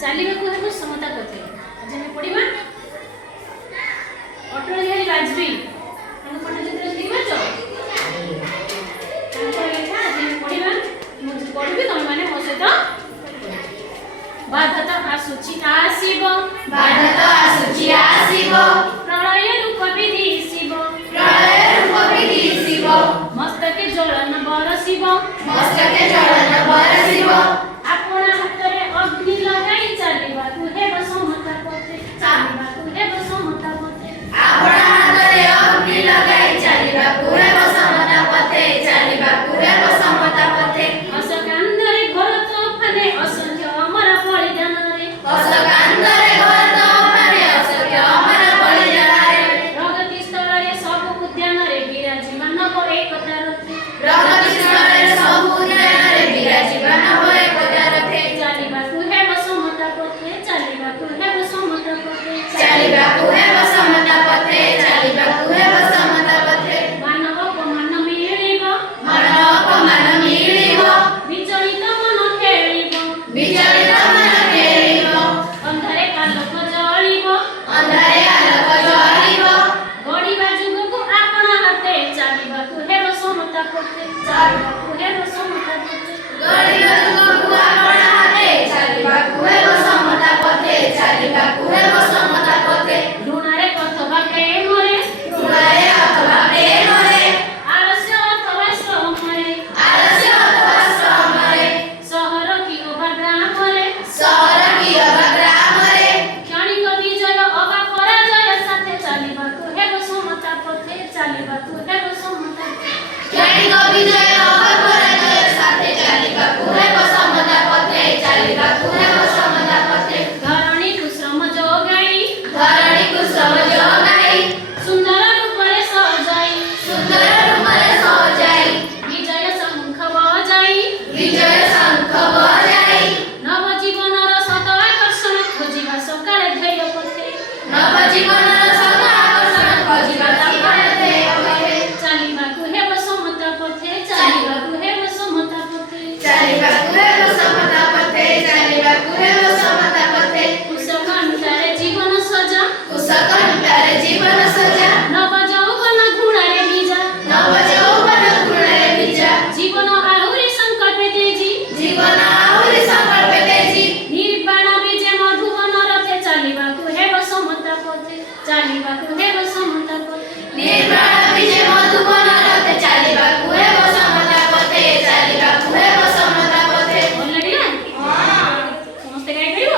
ଚାଲିବାକୁ ହେବ ସମତା ପଥେ। ଆଜି ଆମେ ପଢ଼ିବା ଅଟଳ ବିହାରୀ ବାଜପେୟୀ ତାଙ୍କ ପଟ୍ଟଚିତ୍ର ଦେଖିପାରୁଛ? ତାଙ୍କର ଲେଖା ଆଜି ଆମେ ପଢ଼ିବା। ମୁଁ ପଢ଼ିବି, ତମେମାନେ ମୋ ସହିତ ବାଧା ତ ଆସୁଛି ଆସିବ, ବାଧା ତ ଆସୁଛି ଆସିବ, ପ୍ରଳୟ ରୂପ ବିଦିଶିବ, ପ୍ରଳୟ ରୂପ ବିଦିଶିବ, ମସ୍ତକେ ଜ୍ୱଳନ ବରସିବ, ମସ୍ତକେ ଜ୍ୱଳନ ବରସିବ, ଆପଣା ହାତରେ ଅଗ୍ନି ଲଗାଇ ଚାଲିବାକୁ ହେବ ସମତା ପଥେ, ଚାଲିବାକୁ ହେବ ସମତା ପଥେ। ଆପଣା ହାତରେ ଅଗ୍ନି ଲଗାଇ ଚାଲିବାକୁ ହେବ ସମତା ପଥେ, ଚାଲିବାକୁ ହେବ ସମତା ପଥେ। ହସ କାନ୍ଧରେ ଘୋର ତୋଫାନେ ଅସଂଖ୍ୟ ଅମର ବଳିଦାନରେ, ହସ କାନ୍ଧରେ ଘୋର ତୋଫାନେ ଅସଂଖ୍ୟ ଅମର ବଳିଦାନରେ, ପ୍ରଗତି ସ୍ଥଳରେ ସବୁ ଉଦ୍ୟାନରେ ବିରାଜିମାନ ହେବ ଏକତା ରଥେ, ପ୍ରଗତି ସ୍ଥଳରେ ସବୁ ଉଦ୍ୟାନରେ ବିରାଜିମାନ ହେବ ଏକତା ରଥେ। ଚାଲିବାକୁ ହେବ ସମତା ପଥେ, ଚାଲିବାକୁ ହେବ ସମତା ପଥେ, ଚାଲିବାକୁ ହେବ ସମତା ପଥେ, ଚାଲିବାକୁ ହେବ ସମତା ପଥେ। ମାନ ଅପମାନ ମିଳିବ, ମନ ଅପମାନ ମିଳିବ, ବିଚଳିତ ମନ ଖେଳିବ, ବିଚଳିତ ମନ ଖେଳିବ, ଅନ୍ଧାରେ ଆଲୋକ ଜଳିବ, ଅନ୍ଧାରେ ଆଲୋକ ଜଳିବ, ଗଡ଼ିବା ଯୁଗକୁ ଆପଣା ହାତେ ଚାଲିବାକୁ ହେବ ସମତା ପଥେ, ଚାଲିବାକୁ ହେବ ସମତା ପଥେ। ଗଡ଼ିବା ଯୁଗକୁ ଆପଣା ହାତେ ଚାଲିବାକୁ ହେବ ସମତା ପଥେ, ଚାଲିବାକୁ ହେବ ସମତା ପଥେ। ଘୃଣାରେ ଅଥବା ପ୍ରେମରେ, ଘୃଣାରେ ଅଥବା ପ୍ରେମରେ, ଆଳସ୍ୟ ଅଥବା ଶ୍ରମରେ, ଆଳସ୍ୟ ଅଥବା ଶ୍ରମରେ, ସହର କି ଅବା ଗ୍ରାମରେ, ସହର କି ଅବା ଗ୍ରାମରେ, କ୍ଷଣିକ ବିଜୟ ଅବା ପରାଜୟ ସାଥେ ଚାଲିବାକୁ ହେବ ସମତା ପଥେ, ଚାଲିବାକୁ ହେବ ସମତା ପଥେ। କ୍ଷଣିକ ବିଜୟ ଅବା ପରାଜୟ ସାଥେ ଚାଲିବାକୁ ହେବ ସମତା ପଥେ, ଚାଲିବାକୁ ହେବ ସମତା ପଥେ। ଧରଣୀକୁ ଶ୍ରମ ଯୋଗାଇ, ଧରଣୀକୁ ଶ୍ରମ ଯୋଗାଇ, ସୁନ୍ଦର ରୂପରେ ସଜାଇ, ସୁନ୍ଦର ରୂପରେ ସଜାଇ, ବିଜୟ ଶଙ୍ଖ ବଜାଇ, ବିଜୟ ଶଙ୍ଖ ବଜାଇ, ନବ ଜୀବନର ଶତ ଆକର୍ଷଣ ଖୋଜିବା ସକାଳେ ଧ୍ୟେୟ ପଥେ, ନବ ଜୀବନର ସତ ଆକର୍ଷଣ ଖୋଜିବା ସକାଳେ ଧ୍ୟେୟ ପଥେ। ଚାଲିବାକୁ ହେବ ସମତା ପଥେ, ଚାଲିବାକୁ ହେବ ସମତା ପଥେ। ଚାଲିବାକୁ ହେବ ସମତା ପଥେ, ଚାଲିବାକୁ ହେବ ସମତା ପଥେ। କୃଷକ ଅନୁସାରେ ଜୀବନ ସଜା, କୃଷକ ଅନୁସାରେ ଜୀବନ ସଜା, ନବ ଯୌବନ ଘୃଣାରେ ବିଜା, ନବ ଯୌବନ ଘୃଣାରେ ବିଜା, ଜୀବନ ଆହୁରି ସଂକଳ୍ପେ ତେଜି, ଜୀବନ ଆହୁରି ସଂକଳ୍ପେ ତେଜି। ନିର୍ବାଣ ବିଜେ ମଧୁବନ ରଥେ ଚାଲିବାକୁ ହେବ ସମତା ପଥେ, ଚାଲିବାକୁ ହେବ ସମତା ପଥେ। ନିର୍ବାଣ ବିଜେ ମଧୁବନ ରଥେ ଚାଲିବାକୁ ହେବ ସମତା ପଥେ, ଚାଲିବାକୁ ହେବ ସମତା ପଥେ। ଭଲ ଲାଗିଲା? ସମସ୍ତେ ଗାଇପାରିବ?